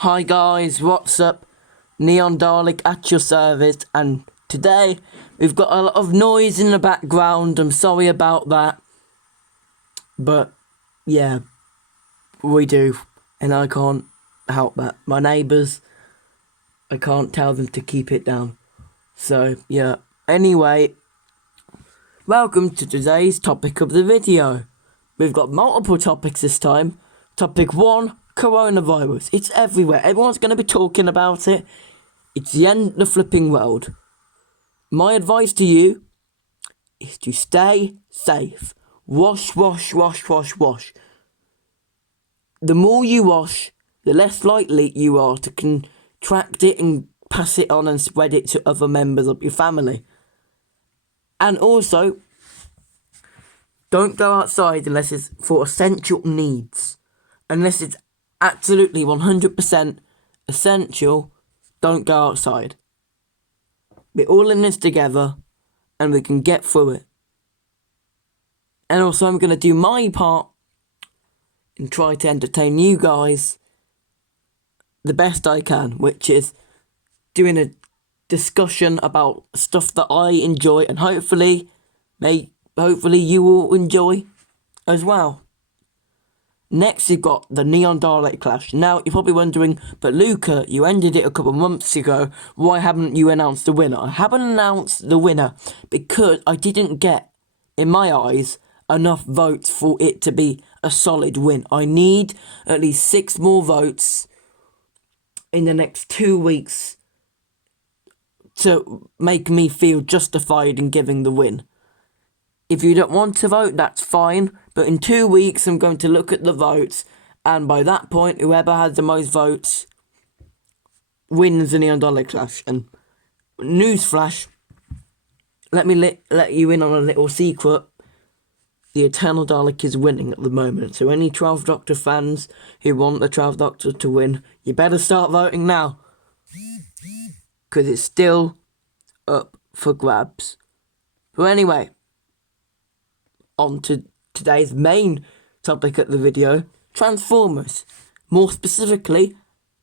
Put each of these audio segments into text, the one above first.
Hi guys, what's up? Neon Dalek at your service, and today we've got a lot of noise in the background. I'm sorry about that, but yeah, we do, and I can't help that. My neighbours, I can't tell them to keep it down. So yeah, anyway, welcome to today's topic of the video. We've got multiple topics this time. Topic 1, coronavirus. It's everywhere. Everyone's going to be talking about it. It's the end of the flipping world. My advice to you is to stay safe. Wash, wash, wash, wash, wash. The more you wash, the less likely you are to contract it and pass it on and spread it to other members of your family. And also, don't go outside unless it's for essential needs. Unless it's absolutely 100% essential, don't go outside. We're all in this together and we can get through it. And also, I'm going to do my part and try to entertain you guys the best I can, which is doing a discussion about stuff that I enjoy and hopefully you will enjoy as well. Next, you've got the Neon Dalek Clash. Now, you're probably wondering, but Luca, you ended it a couple of months ago. Why haven't you announced the winner? I haven't announced the winner because I didn't get, in my eyes, enough votes for it to be a solid win. I need at least 6 more votes in the next 2 weeks to make me feel justified in giving the win. If you don't want to vote, that's fine, but in 2 weeks I'm going to look at the votes, and by that point, whoever has the most votes wins the Neon Dalek Clash. And newsflash, let me let you in on a little secret. The Eternal Dalek is winning at the moment, so any 12th Doctor fans who want the 12th Doctor to win, you better start voting now, because it's still up for grabs. But anyway, on to today's main topic of the video, Transformers. More specifically,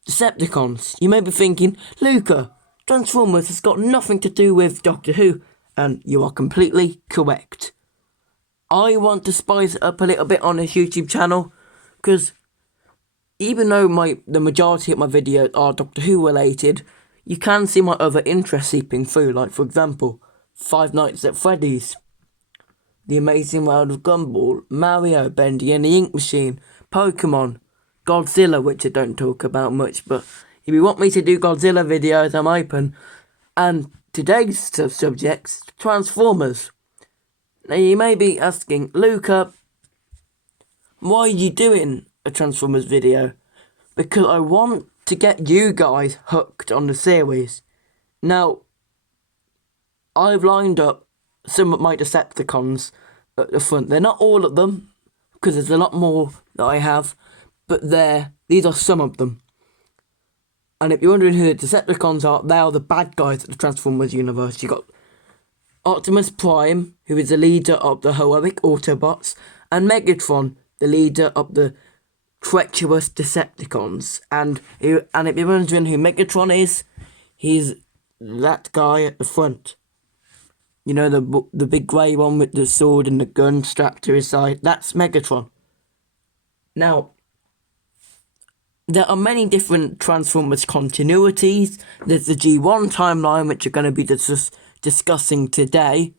Decepticons. You may be thinking, Luca, Transformers has got nothing to do with Doctor Who, and you are completely correct. I want to spice it up a little bit on this YouTube channel, because even though the majority of my videos are Doctor Who related, you can see my other interests seeping through, like for example, Five Nights at Freddy's, The Amazing World of Gumball, Mario, Bendy and the Ink Machine, Pokemon, Godzilla, which I don't talk about much, but if you want me to do Godzilla videos, I'm open. And today's subject's Transformers. Now you may be asking, Luca, why are you doing a Transformers video? Because I want to get you guys hooked on the series. Now, I've lined up some of my Decepticons at the front. They're not all of them, because there's a lot more that I have, but these are some of them. And if you're wondering who the Decepticons are, they are the bad guys of the Transformers universe. You got Optimus Prime, who is the leader of the heroic Autobots, and Megatron, the leader of the treacherous Decepticons. And if you're wondering who Megatron is, he's that guy at the front. You know, the big grey one with the sword and the gun strapped to his side? That's Megatron. Now, there are many different Transformers continuities. There's the G1 timeline, which you're going to be discussing today.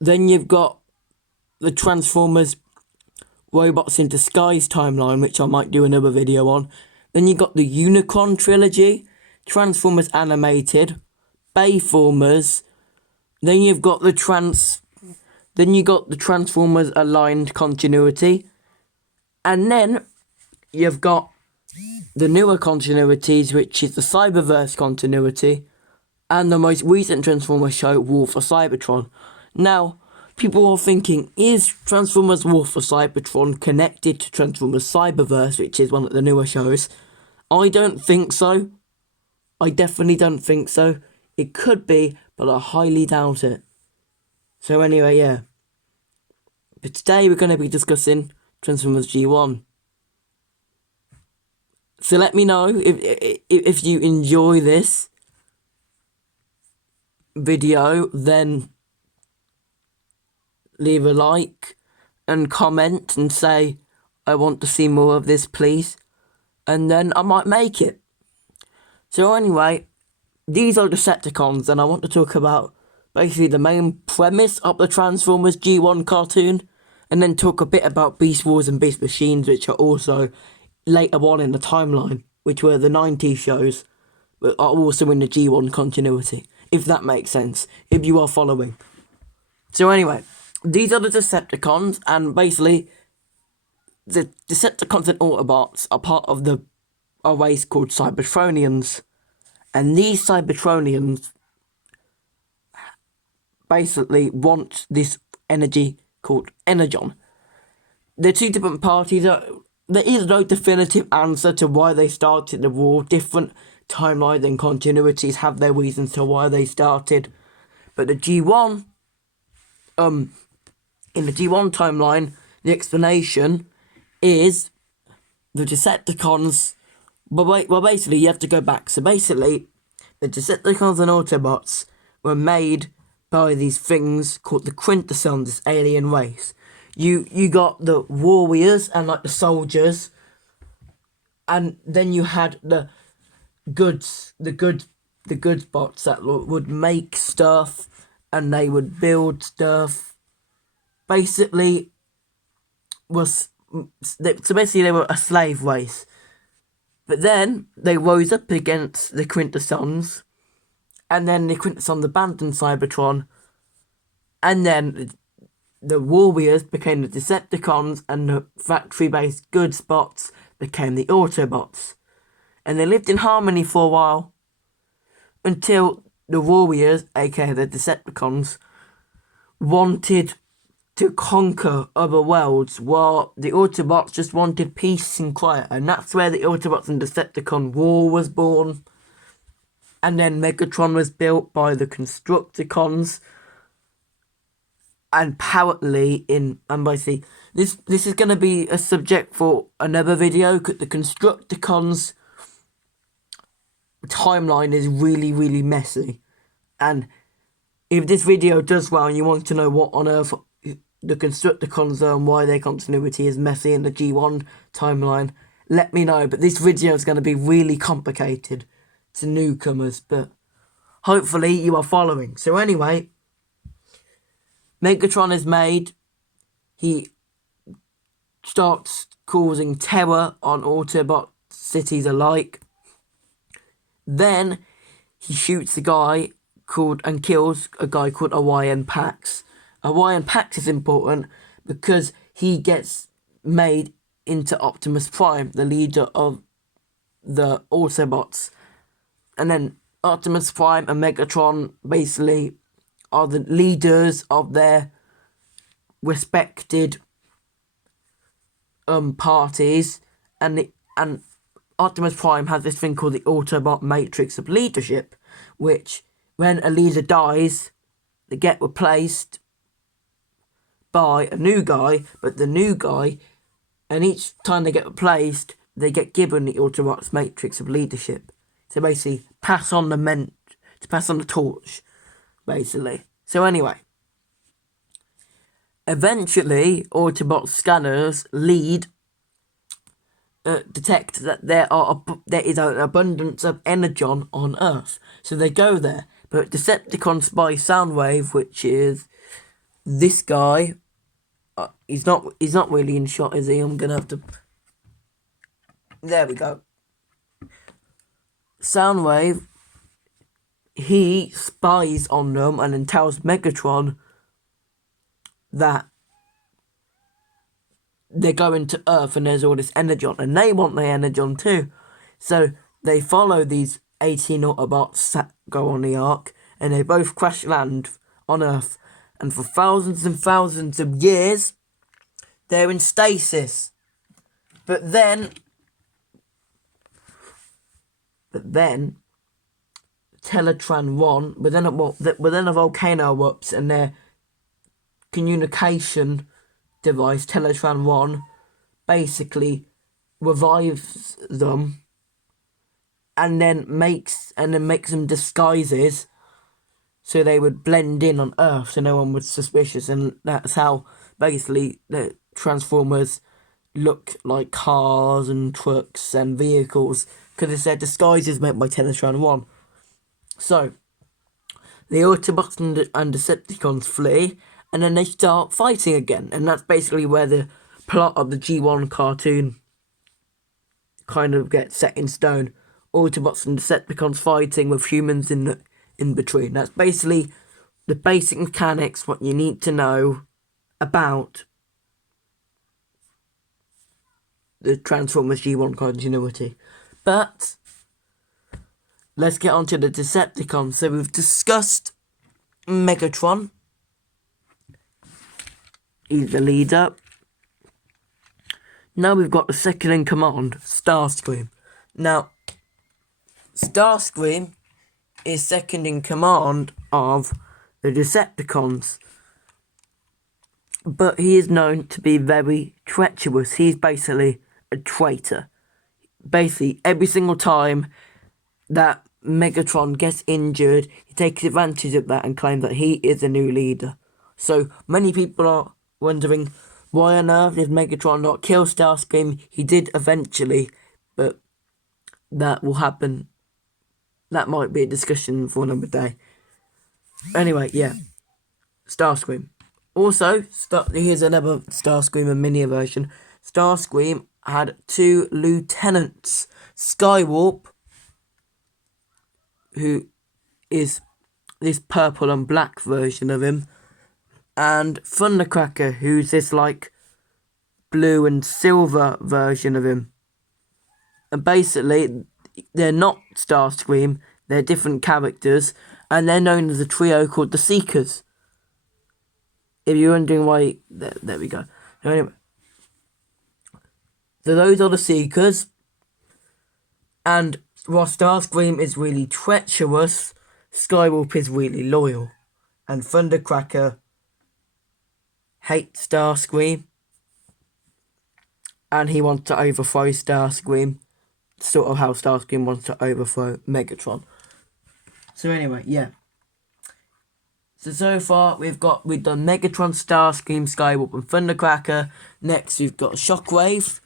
Then you've got the Transformers Robots in Disguise timeline, which I might do another video on. Then you've got the Unicron trilogy, Transformers Animated, Bayformers. Then you've got the Transformers Aligned continuity. And then you've got the newer continuities, which is the Cyberverse continuity, and the most recent Transformers show, War for Cybertron. Now, people are thinking, is Transformers War for Cybertron connected to Transformers Cyberverse, which is one of the newer shows? I don't think so. I definitely don't think so. It could be, but I highly doubt it. So anyway, yeah. But today we're going to be discussing Transformers G1. So let me know if you enjoy this video, then leave a like and comment and say, I want to see more of this, please. And then I might make it. So anyway, these are Decepticons, and I want to talk about basically the main premise of the Transformers G1 cartoon, and then talk a bit about Beast Wars and Beast Machines, which are also later on in the timeline, which were the 90s shows, but are also in the G1 continuity, if that makes sense, if you are following. So anyway, these are the Decepticons, and basically, the Decepticons and Autobots are part of a race called Cybertronians. And these Cybertronians basically want this energy called Energon. They're two different parties. There is no definitive answer to why they started the war. Different timelines and continuities have their reasons to why they started. But the G1, in the G1 timeline, the explanation is the Decepticons. Well, basically, you have to go back. So basically, the Decepticons and Autobots were made by these things called the Quintessons, this alien race. You got the warriors and like the soldiers, and then you had the goods bots that would make stuff and they would build stuff. Basically, so basically they were a slave race. But then they rose up against the Quintessons, and then the Quintessons abandoned Cybertron, and then the Warriors became the Decepticons, and the factory-based goods bots became the Autobots. And they lived in harmony for a while, until the Warriors, aka the Decepticons, wanted to conquer other worlds, while the Autobots just wanted peace and quiet. And that's where the Autobots and Decepticon War was born. And then Megatron was built by the Constructicons. And apparently, basically, this is going to be a subject for another video, because the Constructicons timeline is really, really messy. And if this video does well and you want to know what on earth the Constructicons are and why their continuity is messy in the G1 timeline, let me know. But this video is going to be really complicated to newcomers, but hopefully you are following. So anyway, Megatron is made. He starts causing terror on Autobot cities alike. Then he shoots a guy and kills a guy called Orion Pax. Orion Pax is important because he gets made into Optimus Prime, the leader of the Autobots. And then Optimus Prime and Megatron basically are the leaders of their respected parties. And Optimus Prime has this thing called the Autobot Matrix of Leadership, which when a leader dies, they get replaced by a new guy, but the new guy, and each time they get replaced, they get given the Autobots Matrix of Leadership to basically pass on the torch, basically. So anyway, eventually Autobot scanners detect that there is an abundance of Energon on Earth, so they go there. But Decepticon spy Soundwave, which is this guy. He's not really in shot, is he? I'm gonna have to. There we go. Soundwave. He spies on them and then tells Megatron that they're going to Earth and there's all this Energon, and they want the Energon too. So they follow these 18 Autobots that go on the Ark, and they both crash land on Earth. And for thousands and thousands of years, they're in stasis. But then Teletran 1, but then a volcano erupts, and their communication device, Teletran 1, basically revives them and then makes some disguises so they would blend in on Earth so no one was suspicious, and that's how basically the Transformers look like cars and trucks and vehicles, because it's their disguises made by Teletran 1. So, the Autobots and Decepticons flee, and then they start fighting again, and that's basically where the plot of the G1 cartoon kind of gets set in stone. Autobots and Decepticons fighting with humans in between. That's basically the basic mechanics, what you need to know about the Transformers G1 continuity. But let's get on to the Decepticons. So we've discussed Megatron. He's the leader. Now we've got the second in command, Starscream. Now, Starscream is second in command of the Decepticons, but he is known to be very treacherous. He's basically a traitor. Basically, every single time that Megatron gets injured, he takes advantage of that and claims that he is the new leader. So many people are wondering, why on earth did Megatron not kill Starscream? He did eventually, but that will happen. That might be a discussion for another day. Anyway, yeah. Starscream. Also, here's another Starscream, a mini version. Starscream had 2 lieutenants. Skywarp, who is this purple and black version of him, and Thundercracker, who's this like blue and silver version of him. And basically, they're not Starscream, they're different characters, and they're known as a trio called the Seekers. If you're wondering why, there we go. Anyway, so those are the Seekers, and while Starscream is really treacherous, Skywarp is really loyal, and Thundercracker hates Starscream, and he wants to overthrow Starscream, sort of how Starscream wants to overthrow Megatron. So anyway, yeah. So far we've done Megatron, Starscream, Skywarp, and Thundercracker. Next we've got Shockwave.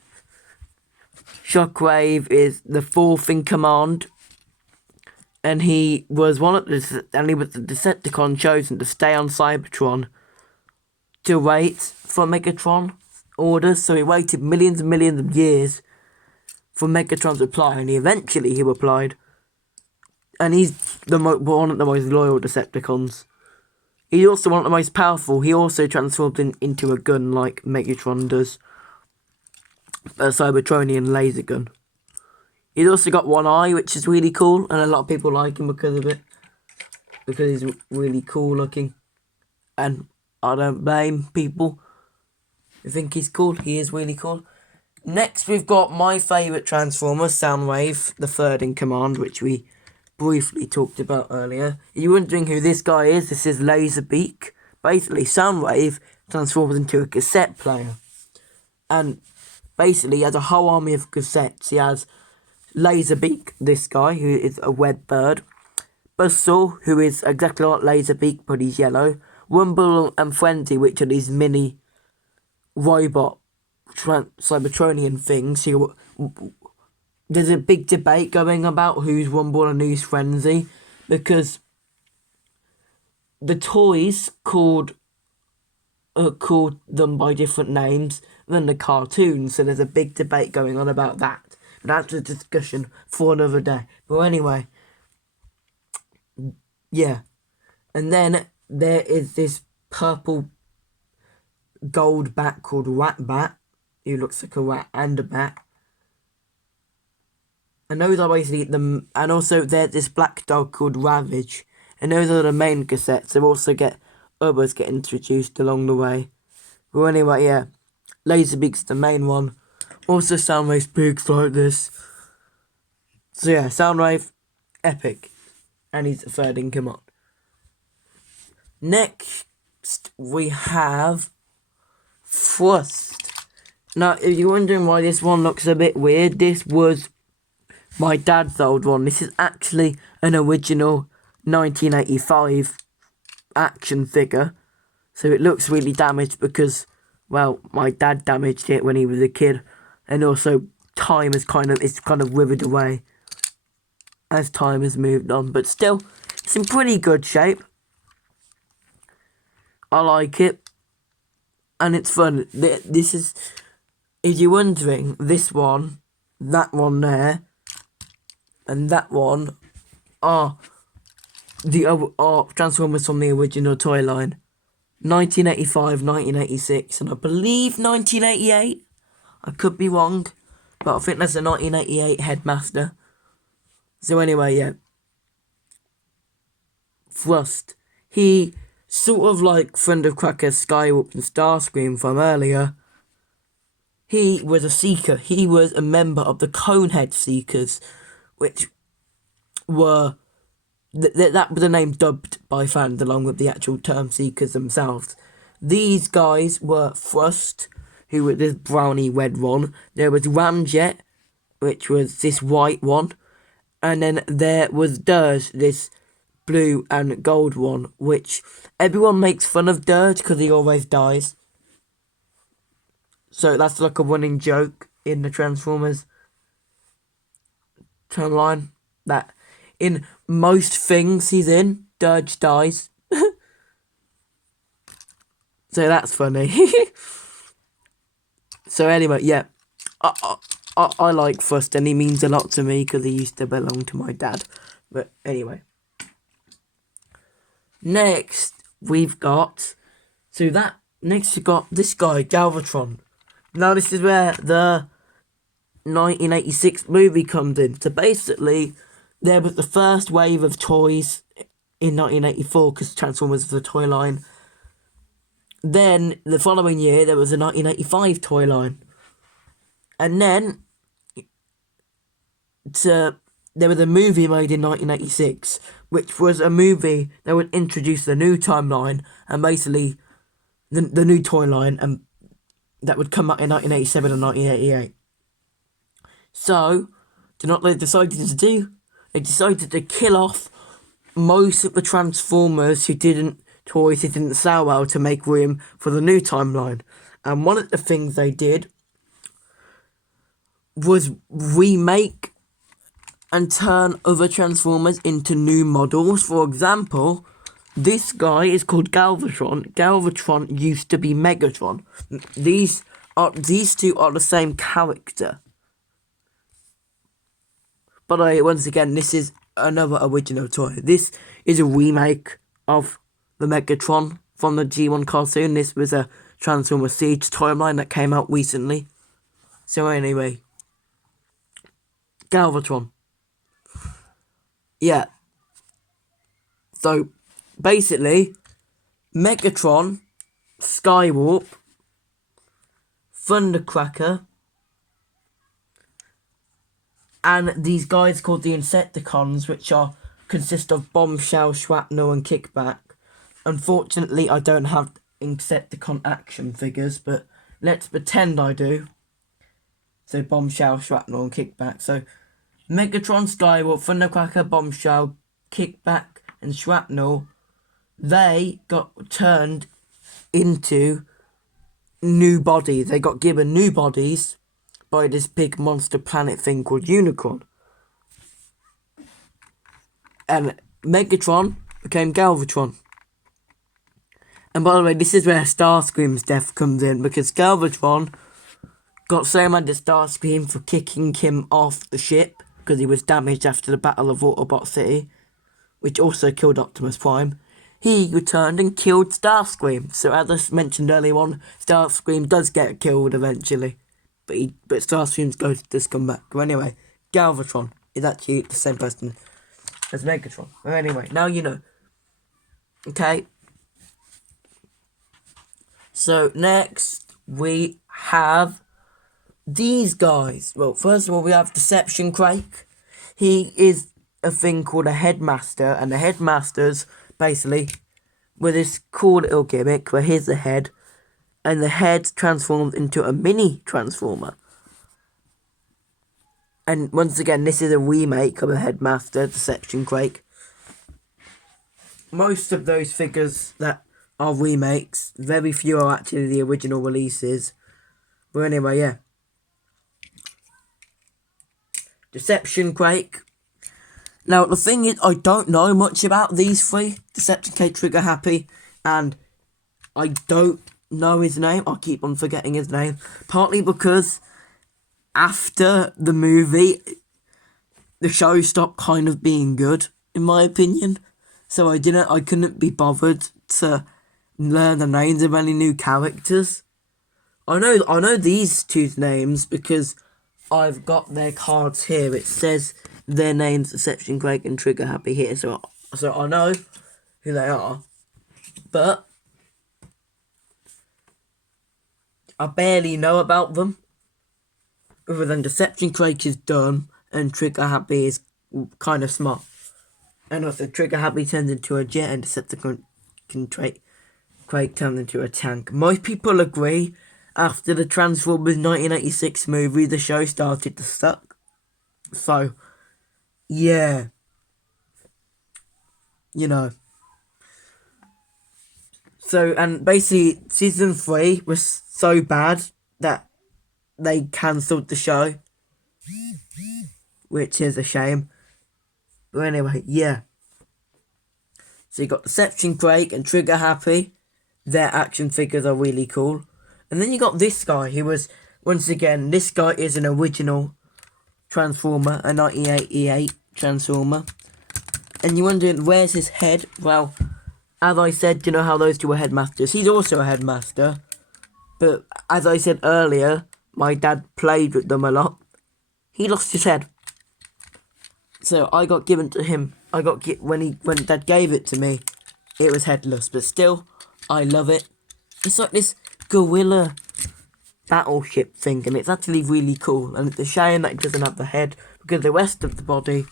Shockwave is the 4th in command, and he was the Decepticon chosen to stay on Cybertron to wait for Megatron orders. So he waited millions and millions of years for Megatron's reply, and he replied. And he's one of the most loyal Decepticons. He's also one of the most powerful. He also transformed into a gun like Megatron does. A Cybertronian laser gun. He's also got one eye, which is really cool, and a lot of people like him because of it. Because he's really cool looking. And I don't blame people who think he's cool. He is really cool. Next, we've got my favourite Transformer, Soundwave, the 3rd in command, which we briefly talked about earlier. Are you wondering who this guy is? This is Laserbeak. Basically, Soundwave transforms into a cassette player. And basically, he has a whole army of cassettes. He has Laserbeak, this guy, who is a red bird. Buzzsaw, who is exactly like Laserbeak, but he's yellow. Rumble and Frenzy, which are these mini robot Cybertronian things. There's a big debate going about who's Rumble and who's Frenzy, because the toys called them by different names than the cartoons, so there's a big debate going on about that. But that's a discussion for another day. But anyway, yeah. And then there is this purple gold bat called Ratbat, who looks like a rat and a bat. And those are basically and also there's this black dog called Ravage. And those are the main cassettes. They also others get introduced along the way. But anyway, yeah. Laserbeak's the main one. Also Soundwave speaks like this. So yeah, Soundwave, epic. And he's the 3rd in command. Next, we have Thrust. Now, if you're wondering why this one looks a bit weird, this was my dad's old one. This is actually an original 1985 action figure. So it looks really damaged because, well, my dad damaged it when he was a kid. And also time has kind of withered away as time has moved on. But still, it's in pretty good shape. I like it. And it's fun. This is, if you're wondering, this one, that one there, and that one are Transformers from the original toy line. 1985, 1986, and I believe 1988. I could be wrong, but I think that's a 1988 Headmaster. So anyway, yeah. Thrust. He, sort of like Thundercracker, Skywarp and Starscream from earlier, he was a Seeker. He was a member of the Conehead Seekers, which were... that was the name dubbed by fans along with the actual term Seekers themselves. These guys were Thrust, who was this browny red one. There was Ramjet, which was this white one. And then there was Dirge, this blue and gold one, which everyone makes fun of Dirge because he always dies. So that's like a running joke in the Transformers timeline, that in most things he's in, Dirge dies. So that's funny. So anyway, yeah. I like Thrust, and he means a lot to me because he used to belong to my dad. But anyway. Next, we've got... Next we've got this guy, Galvatron. Now this is where the 1986 movie comes in. So basically, there was the first wave of toys in 1984 because Transformers was the toy line. Then, the following year, there was a 1985 toy line. And then, there was a movie made in 1986, which was a movie that would introduce the new timeline, and basically, the new toy line, and that would come out in 1987 and 1988. So, do you know what they decided to do? They decided to kill off most of the Transformers who didn't sell well to make room for the new timeline. And one of the things they did was remake and turn other Transformers into new models. For example, this guy is called Galvatron. Galvatron used to be Megatron. These two are the same character. But once again, this is another original toy. This is a remake of the Megatron from the G1 cartoon. This was a Transformers Siege timeline that came out recently. So anyway, Galvatron. Yeah. So basically, Megatron, Skywarp, Thundercracker, and these guys called the Insecticons, which consist of Bombshell, Shrapnel, and Kickback. Unfortunately, I don't have Insecticon action figures, but let's pretend I do. So Bombshell, Shrapnel, and Kickback. So Megatron, Skywarp, Thundercracker, Bombshell, Kickback, and Shrapnel, they got turned into new bodies. They got given new bodies by this big monster planet thing called Unicron. And Megatron became Galvatron. And by the way, this is where Starscream's death comes in, because Galvatron got so mad at Starscream for kicking him off the ship because he was damaged after the Battle of Autobot City, which also killed Optimus Prime. He returned and killed Starscream. So as I mentioned earlier on, Starscream does get killed eventually. But Starscream's ghost does come back. But anyway, Galvatron is actually the same person as Megatron. But anyway, now you know. Okay. So next we have these guys. Well, first of all, we have Deception Crake. He is a thing called a Headmaster, and the Headmasters basically with this cool little gimmick where here's the head, and the head transforms into a mini Transformer. And once again, this is a remake of a Headmaster, Deception Quake. Most of those figures that are remakes, very few are actually the original releases. But anyway, yeah. Deception Quake. Now, the thing is, I don't know much about these three. Deception Quake, Trigger Happy, and I don't know his name. I keep on forgetting his name. Partly because after the movie, the show stopped kind of being good, in my opinion. So I couldn't be bothered to learn the names of any new characters. I know these two's names because I've got their cards here. It says their names, Deception Quake and Trigger Happy here, so I know who they are. But I barely know about them. Other than Deception Quake is dumb and Trigger Happy is kind of smart. And also Trigger Happy turns into a jet and Deception Quake turns into a tank. Most people agree after the Transformers 1986 movie, the show started to suck. So, yeah. You know. So, and basically, season 3 was so bad that they cancelled the show. Which is a shame. But anyway, yeah. So you got Deception Quake and Trigger Happy. Their action figures are really cool. And then you got this guy, who was, once again, this guy is an original Transformer, a 1988 Transformer. And you're wondering, where's his head? Well, as I said, you know how those two are headmasters? He's also a headmaster. But as I said earlier, my dad played with them a lot. He lost his head. So I got given to him. When Dad gave it to me, it was headless. But still, I love it. It's like this gorilla battleship thing, and it's actually really cool. And it's a shame that it doesn't have the head, because the rest of the body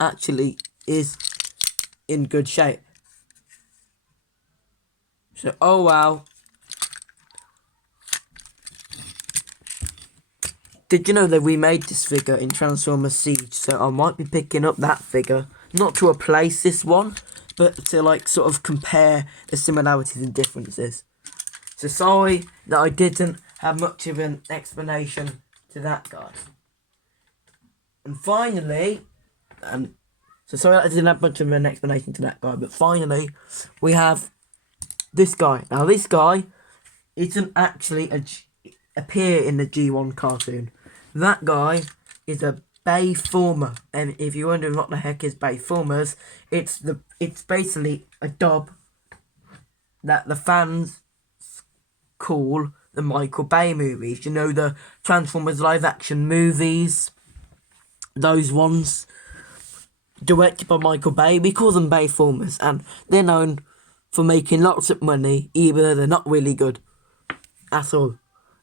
actually is in good shape. So, oh wow. Did you know they remade this figure in Transformers Siege? So I might be picking up that figure. Not to replace this one, but to like sort of compare the similarities and differences. So sorry that I didn't have much of an explanation to that guy. And finally, so sorry that I didn't have much of an explanation to that guy, but finally we have this guy. Now this guy isn't actually appear in the G1 cartoon. That guy is a Bayformer, and if you're wondering what the heck is Bayformers, it's basically a dub that the fans call the Michael Bay movies. You know, the Transformers live action movies, those ones directed by Michael Bay. We call them Bayformers, and they're known for making lots of money, even though they're not really good at all.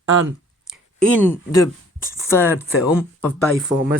In the third film of Bayformers,